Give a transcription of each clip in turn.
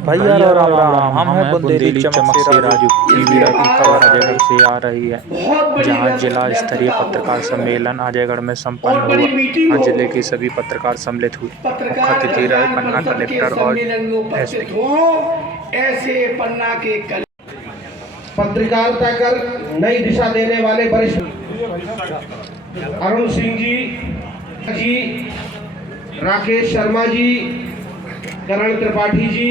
भाई यार और राम राम। हम हैं बुंदेली चमक से राजू। वीरा की खबर अजयगढ़ से आ रही है, जहां जिला स्तरीय पत्रकार सम्मेलन अजयगढ़ में संपन्न बड़ी हुआ। मीटिंग आज हो, जिले के सभी पत्रकार सम्मिलित हुए। मुख्य पत्रकार अतिथि रहे कल्याण पन्ना मंडल के कलेक्टर और सम्मेलन में उपस्थित एसपी। हो, ऐसे पन्ना के पत्रकारिता कर नई दिशा देने वाले वरिष्ठ अरुण सिंह जी, राकेश शर्मा जी, करण त्रिपाठी जी,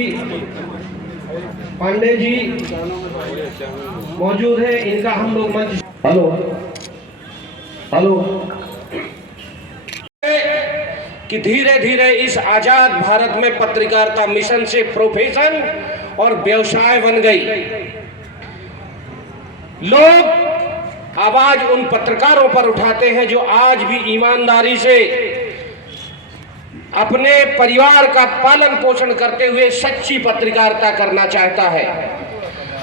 पांडे जी मौजूद है। इनका हम लोग मंच हेलो हेलो कि धीरे धीरे इस आजाद भारत में पत्रकारिता मिशन से प्रोफेशन और व्यवसाय बन गई। लोग आवाज उन पत्रकारों पर उठाते हैं जो आज भी ईमानदारी से अपने परिवार का पालन पोषण करते हुए सच्ची पत्रकारिता करना चाहता है।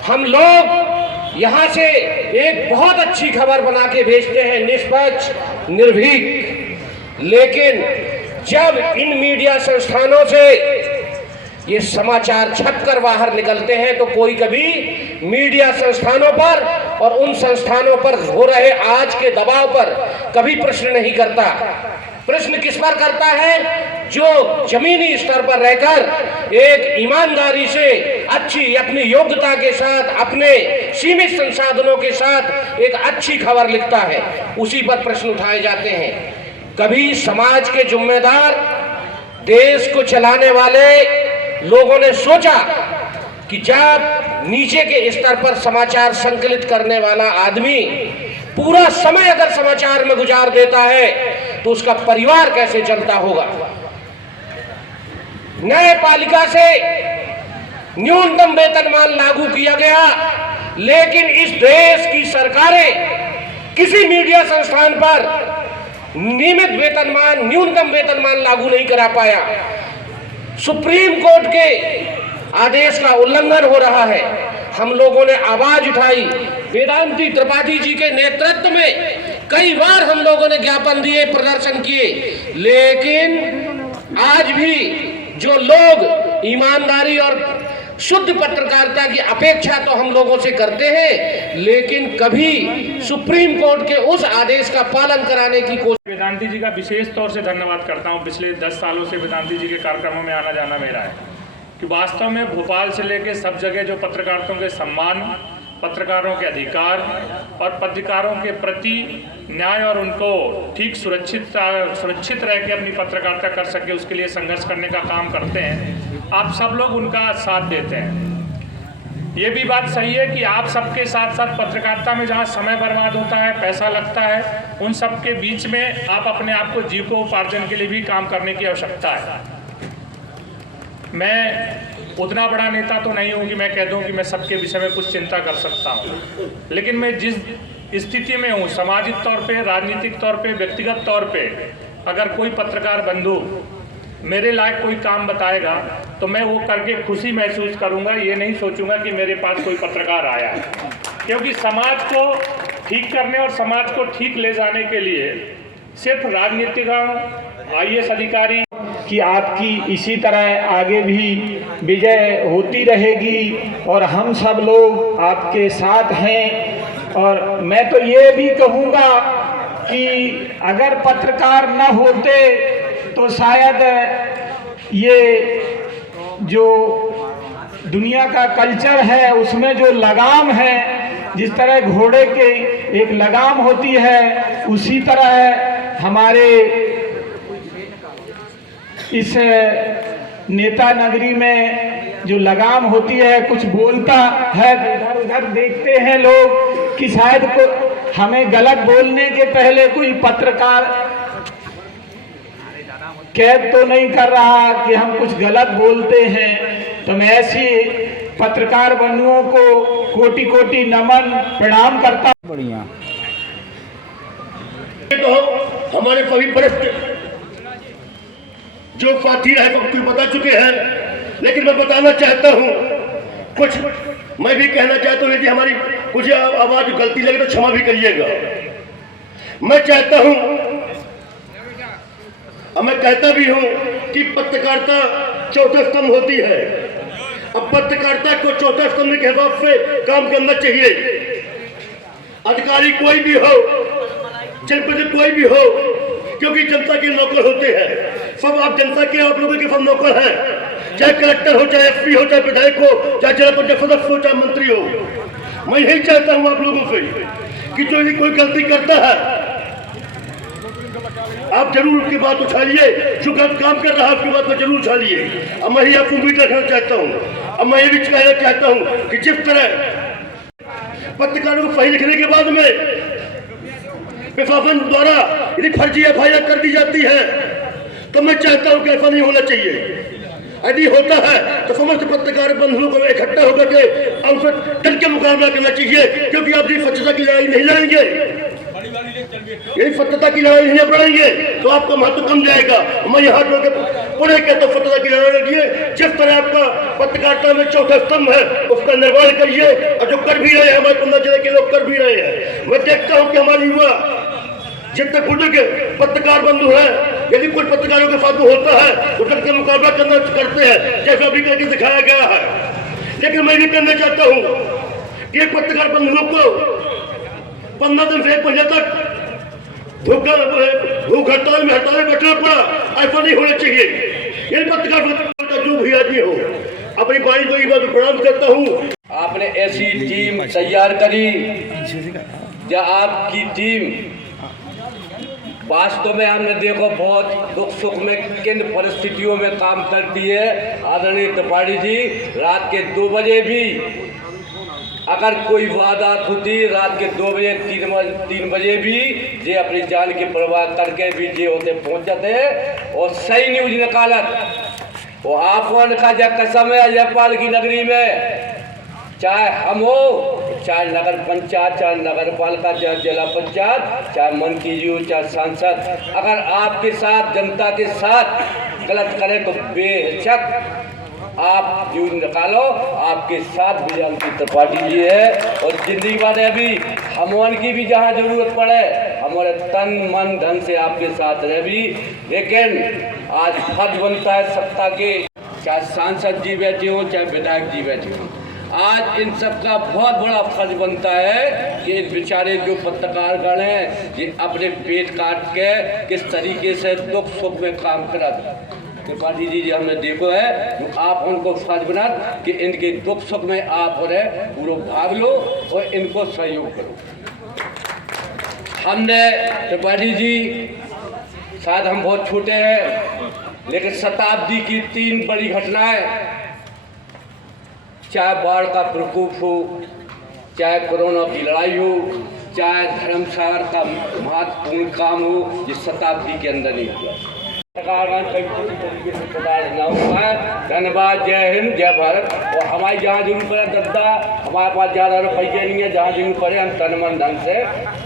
हम लोग यहां से एक बहुत अच्छी खबर बना के भेजते हैं, निष्पक्ष, निर्भीक। लेकिन जब इन मीडिया संस्थानों से ये समाचार छपकर बाहर निकलते हैं तो कोई कभी मीडिया संस्थानों पर और उन संस्थानों पर हो रहे आज के दबाव पर कभी प्रश्न नहीं करता। प्रश्न किस पर करता है? जो जमीनी स्तर पर रहकर एक ईमानदारी से अच्छी अपनी योग्यता के साथ अपने सीमित संसाधनों के साथ एक अच्छी खबर लिखता है, उसी पर प्रश्न उठाए जाते हैं। कभी समाज के जिम्मेदार, देश को चलाने वाले लोगों ने सोचा कि जब नीचे के स्तर पर समाचार संकलित करने वाला आदमी पूरा समय अगर समाचार में गुजार देता है तो उसका परिवार कैसे चलता होगा। न्यायपालिका से न्यूनतम वेतनमान लागू किया गया, लेकिन इस देश की सरकारें किसी मीडिया संस्थान पर नियमित वेतनमान, न्यूनतम वेतनमान लागू नहीं करा पाया। सुप्रीम कोर्ट के आदेश का उल्लंघन हो रहा है। हम लोगों ने आवाज उठाई, वेदांती त्रिपाठी जी के नेतृत्व में कई बार हम लोगों ने ज्ञापन दिए, प्रदर्शन किए, लेकिन आज भी जो लोग ईमानदारी और शुद्ध पत्रकारिता की अपेक्षा तो हम लोगों से करते हैं, लेकिन कभी सुप्रीम कोर्ट के उस आदेश का पालन कराने की कोशिश। वेदांती जी का विशेष तौर से धन्यवाद करता हूं। पिछले 10 सालों से वेदांती जी के कार्यक्रमों में आना जाना मेरा है कि वास्तव में भोपाल से लेकर सब जगह जो पत्रकारिता के सम्मान, पत्रकारों के अधिकार और पत्रकारों के प्रति न्याय और उनको ठीक सुरक्षित रह के अपनी पत्रकारिता कर सके, उसके लिए संघर्ष करने का काम करते हैं। आप सब लोग उनका साथ देते हैं। ये भी बात सही है कि आप सबके साथ साथ पत्रकारिता में जहाँ समय बर्बाद होता है, पैसा लगता है, उन सब के बीच में आप अपने आप को जीविकोपार्जन के लिए भी काम करने की आवश्यकता है। मैं उतना बड़ा नेता तो नहीं हूँ कि मैं कह दूँ कि मैं सबके विषय में कुछ चिंता कर सकता हूँ, लेकिन मैं जिस स्थिति में हूँ, सामाजिक तौर पे, राजनीतिक तौर पे, व्यक्तिगत तौर पे, अगर कोई पत्रकार बंधु मेरे लायक कोई काम बताएगा तो मैं वो करके खुशी महसूस करूँगा। ये नहीं सोचूंगा कि मेरे पास कोई पत्रकार आया है, क्योंकि समाज को ठीक करने और समाज को ठीक ले जाने के लिए सिर्फ राजनीतिज्ञ, IAS अधिकारी कि आपकी इसी तरह आगे भी विजय होती रहेगी और हम सब लोग आपके साथ हैं। और मैं तो ये भी कहूँगा कि अगर पत्रकार न होते तो शायद ये जो दुनिया का कल्चर है उसमें जो लगाम है, जिस तरह घोड़े के एक लगाम होती है, उसी तरह हमारे इस नेता नगरी में जो लगाम होती है, कुछ बोलता है, इधर उधर देखते हैं लोग कि शायद हमें गलत बोलने के पहले कोई पत्रकार कैद तो नहीं कर रहा कि हम कुछ गलत बोलते हैं। तो मैं ऐसी पत्रकार बंधुओं को कोटि कोटि नमन प्रणाम करता हूं। बढ़िया। तो हमारे कवि वरिष्ठ जो साथी रहे वक्त बता चुके हैं, लेकिन मैं बताना चाहता हूं, कुछ मैं भी कहना चाहता हूं। यदि हमारी कुछ आवाज गलती लगे तो क्षमा भी करिएगा। मैं चाहता हूं और मैं कहता भी हूं कि पत्रकारिता चौथा स्तंभ होती है। अब पत्रकारिता को चौथा स्तंभ के हिसाब से काम करना चाहिए। अधिकारी कोई भी हो, जनप्रतिनिधि कोई भी हो, क्योंकि जनता के नौकर होते हैं। सब आप जनता के, आप लोगों के सब नौकर हैं, चाहे कलेक्टर हो, चाहे एसपी हो, चाहे विधायक हो, चाहे जिला पंचायत सदस्य हो, चाहे मंत्री हो। मैं यही चाहता हूं आप लोगों से कि जो यदि कोई गलती करता है आप जरूर उसकी बात उछालिए, जो गलत काम कर रहा है उसकी बात को जरूर उछालिए। अब मैं ही आपको उम्मीद रखना चाहता हूँ। अब मैं ये भी कहना चाहता हूँ कि जिस तरह पत्रकारों को सही लिखने के बाद में प्रशासन द्वारा यदि फर्जी एफआईआर कर दी जाती है तो मैं चाहता हूं कि ऐसा नहीं होना चाहिए। यदि होता है तो समस्त पत्रकार बंधुओं को इकट्ठा होकर के उनसे डट के मुकाबला करना चाहिए, क्योंकि आप यदि स्वच्छता की लड़ाई नहीं लड़ेंगे, यदि स्वच्छता की लड़ाई नहीं लड़ेंगे तो आपका महत्व कम जाएगा। मैं यहाँ जो पुणे के तो स्वच्छता की लड़ाई लड़िए। जिस तरह आपका पत्रकारिता में चौथा स्तंभ है उसका निर्माण करिए, और जो कर भी रहे हैं हमारे 15 जिले के लोग कर भी रहे हैं। मैं देखता हूँ कि हमारे युवा जितने बुजुर्ग पत्रकार बंधु हैं, यदि कुछ पत्रकारों के साथ होता है तो डट मुकाबला करना करते हैं, जैसा अभी करके दिखाया गया है। लेकिन मैं भी कहना चाहता हूँ कि एक पत्रकार बंधुओं को 15 दिन से 1 महीने तक भूख हड़ताल में बैठना पड़ा। ऐसा नहीं होना चाहिए। ये पत्रकार जो भी आदमी हो अपनी बारी को ये बात प्रणाम करता हूँ। आपने ऐसी टीम तैयार करी, या आपकी टीम वास्तव में हमने देखो बहुत दुख सुख में किन परिस्थितियों में काम करती है। आदरणीय त्रिपाठी जी, रात के 2 बजे भी अगर कोई वारदात होती, रात के 2 बजे 3 बजे भी ये अपनी जान की परवाह करके भी ये होते पहुंच जाते हैं और सही न्यूज निकालत। वो आपन का जब कसम है जयपाल की नगरी में, चाहे हम हो, चाहे नगर पंचायत, चाहे नगर पालिका, चाहे जिला पंचायत, चाहे मंत्री जी हो, चाहे सांसद, अगर आपके साथ जनता के साथ गलत करें तो बेशक आप न्यूज निकालो। आपके साथ विजयंती त्रिपाठी जी है और जिंदगी भर अभी हमन की भी जहाँ जरूरत पड़े हमारे तन मन धन से आपके साथ रहे भी। लेकिन आज फर्ज बनता है सत्ता के, चाहे सांसद जी बैठे हों, चाहे विधायक जी बैठे हों, आज इन सब का बहुत बड़ा फर्ज बनता है कि इन बेचारे जो पत्रकारगण हैं ये अपने पेट काट के किस तरीके से दुख सुख में काम करा। त्रिपाठी जी हमने देखो है, तो आप उनको फर्ज बना कि इनके दुख सुख में आप और पूरा भाग लो और इनको सहयोग करो। हमने त्रिपाठी जी, शायद हम बहुत छोटे हैं, लेकिन शताब्दी की 3 बड़ी घटनाएं, चाहे बाढ़ का प्रकोप हो, चाहे कोरोना की लड़ाई हो, चाहे धर्मसागर का महत्वपूर्ण काम हो, जिस शताब्दी के अंदर नहीं हुआ। धन्यवाद। जय हिंद, जय भारत। और हमारी जहाँ जरूर पड़े दद्दा, हमारे पास ज़्यादा रुपये नहीं है, जहाँ जरूर पड़े हम तन मन धन से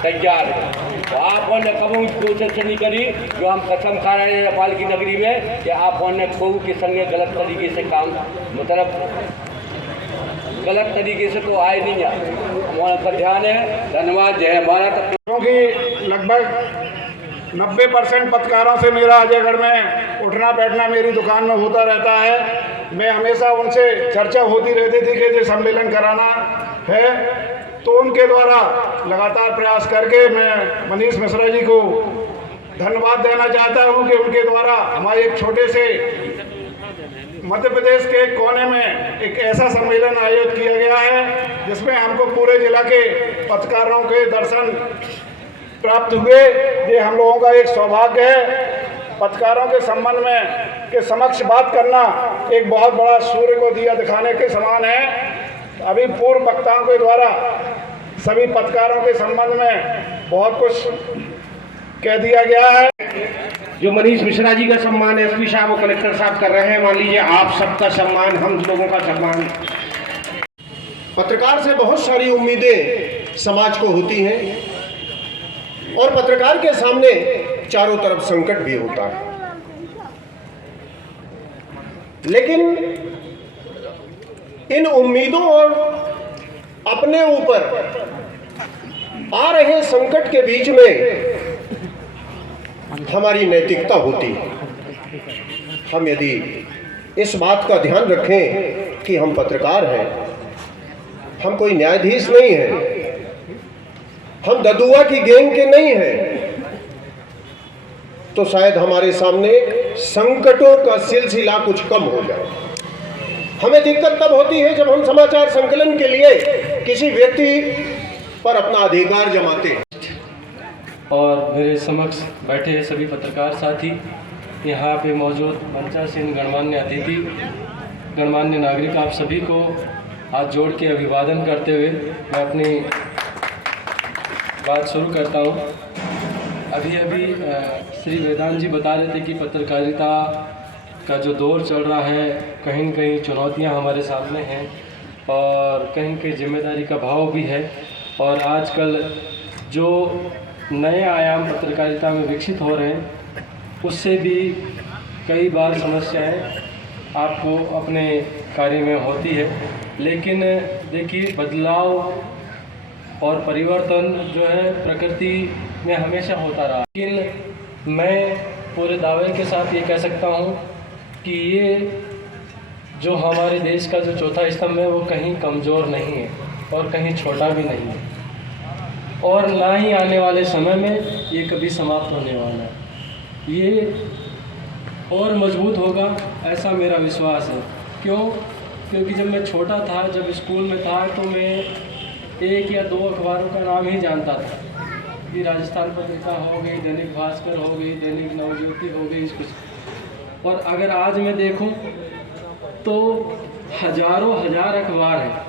तैयार हैं। तो आपने कभी कोशिश नहीं करी, जो हम कसम खा रहे हैं नेपाल की नगरी में, कि आपने कोई के संगे गलत तरीके से काम, मतलब गलत तरीके से तो आए नहीं है, हमारा पर ध्यान है। धन्यवाद। जय भारत। क्योंकि लगभग 90% पत्रकारों से मेरा अजयगढ़ में उठना बैठना मेरी दुकान में होता रहता है। मैं हमेशा उनसे चर्चा होती रहती थी कि जो सम्मेलन कराना है, तो उनके द्वारा लगातार प्रयास करके मैं मनीष मिश्रा जी को धन्यवाद देना चाहता हूं कि उनके द्वारा हमारे एक छोटे से मध्य प्रदेश के कोने में एक ऐसा सम्मेलन आयोजित किया गया है जिसमें हमको पूरे जिला के पत्रकारों के दर्शन प्राप्त हुए। ये हम लोगों का एक सौभाग्य है। पत्रकारों के संबंध में के समक्ष बात करना एक बहुत बड़ा सूर्य को दिया दिखाने के समान है। अभी पूर्व वक्ताओं के द्वारा सभी पत्रकारों के संबंध में बहुत कुछ कह दिया गया है। जो मनीष मिश्रा जी का सम्मान एसपी साहब और कलेक्टर साहब कर रहे हैं, मान लीजिए आप सबका सम्मान, हम लोगों का सम्मान। पत्रकार से बहुत सारी उम्मीदें समाज को होती हैं और पत्रकार के सामने चारों तरफ संकट भी होता है, लेकिन इन उम्मीदों और अपने ऊपर आ रहे संकट के बीच में हमारी नैतिकता होती है। हम यदि इस बात का ध्यान रखें कि हम पत्रकार हैं, हम कोई न्यायाधीश नहीं हैं, हम ददुआ की गैंग के नहीं हैं, तो शायद हमारे सामने संकटों का सिलसिला कुछ कम हो जाए। हमें दिक्कत तब होती है जब हम समाचार संकलन के लिए किसी व्यक्ति पर अपना अधिकार जमाते हैं। और मेरे समक्ष बैठे सभी पत्रकार साथी, यहाँ पे मौजूद मंचासीन गणमान्य अतिथि, गणमान्य नागरिक, आप सभी को हाथ जोड़ के अभिवादन करते हुए मैं अपनी बात शुरू करता हूँ। अभी श्री वेदांत जी बता रहे थे कि पत्रकारिता का जो दौर चल रहा है, कहीं न कहीं चुनौतियाँ हमारे सामने हैं और कहीं कहीं जिम्मेदारी का भाव भी है। और आजकल जो नए आयाम पत्रकारिता में विकसित हो रहे हैं, उससे भी कई बार समस्याएं आपको अपने कार्य में होती है। लेकिन देखिए, बदलाव और परिवर्तन जो है प्रकृति में हमेशा होता रहा। लेकिन मैं पूरे दावे के साथ ये कह सकता हूँ कि ये जो हमारे देश का जो चौथा स्तंभ है वो कहीं कमज़ोर नहीं है और कहीं छोटा भी नहीं है, और ना ही आने वाले समय में ये कभी समाप्त होने वाला है। ये और मजबूत होगा, ऐसा मेरा विश्वास है। क्योंकि जब मैं छोटा था, जब स्कूल में था, तो मैं 1 या 2 अखबारों का नाम ही जानता था कि राजस्थान पत्रिका हो गई, दैनिक भास्कर हो गई, दैनिक नवज्योति हो गई, कुछ। और अगर आज मैं देखूं तो हज़ारों हजार अखबार हैं,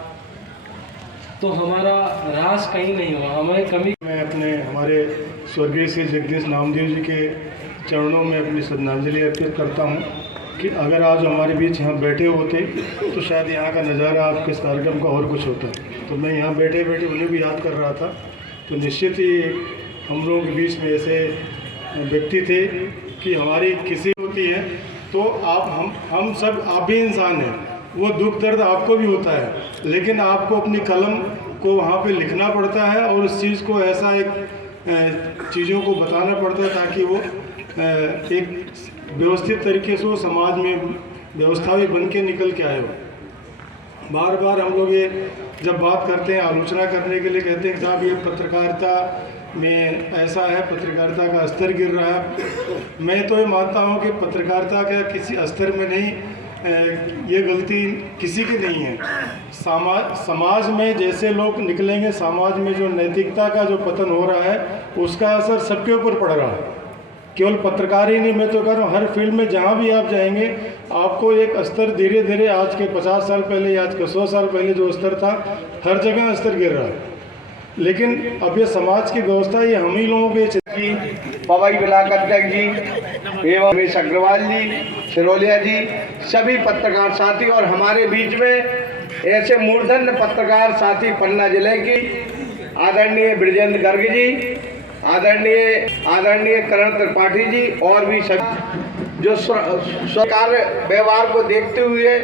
तो हमारा ह्रास कहीं नहीं हुआ, हमें कमी। मैं हमारे स्वर्गीय श्री जगदीश नामदेव जी के चरणों में अपनी श्रद्धांजलि अर्पित करता हूं कि अगर आज हमारे बीच यहाँ बैठे होते तो शायद यहाँ का नज़ारा आपके इस कार्यक्रम का और कुछ होता। तो मैं यहाँ बैठे बैठे उन्हें भी याद कर रहा था, तो निश्चित ही हम लोगों के बीच में ऐसे व्यक्ति थे कि हमारी किसी होती है तो हम सब, आप भी इंसान हैं, वो दुख दर्द आपको भी होता है, लेकिन आपको अपनी कलम को वहाँ पे लिखना पड़ता है और उस चीज़ को ऐसा एक चीज़ों को बताना पड़ता है ताकि वो एक व्यवस्थित तरीके से वो समाज में व्यवस्था भी बन के निकल के आए हो। बार बार हम लोग ये जब बात करते हैं, आलोचना करने के लिए कहते हैं कि साहब ये पत्रकारिता में ऐसा है, पत्रकारिता का स्तर गिर रहा है। मैं तो ये मानता हूँ कि पत्रकारिता का किसी स्तर में नहीं, ये गलती किसी की नहीं है। समाज में जैसे लोग निकलेंगे, समाज में जो नैतिकता का जो पतन हो रहा है उसका असर सबके ऊपर पड़ रहा है। केवल पत्रकार ही नहीं, मैं तो कह रहा हूँ हर फील्ड में जहाँ भी आप जाएंगे आपको एक स्तर धीरे धीरे, आज के 50 साल पहले या आज के 100 साल पहले जो स्तर था, हर जगह स्तर गिर रहा है। लेकिन अब ये समाज की व्यवस्था ये हम ही लोगों के पवई बिलाक अध्यक्ष जी एवं रमेश अग्रवाल जी, सिरोलिया जी, सभी पत्रकार साथी, और हमारे बीच में ऐसे मूर्धन्य पत्रकार साथी पन्ना जिले की आदरणीय ब्रजेंद्र गर्ग जी, आदरणीय करण त्रिपाठी जी, और भी सभी जो सरकार व्यवहार को देखते हुए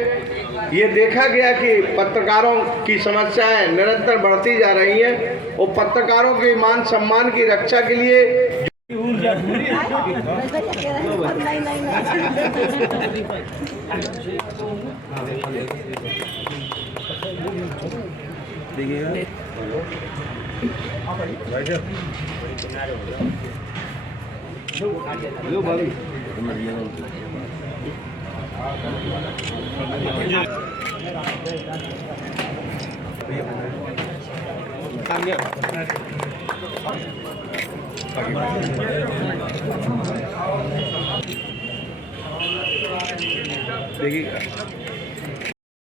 ये देखा गया कि पत्रकारों की समस्याएं निरंतर बढ़ती जा रही हैं और पत्रकारों के मान सम्मान की रक्षा के लिए देखिए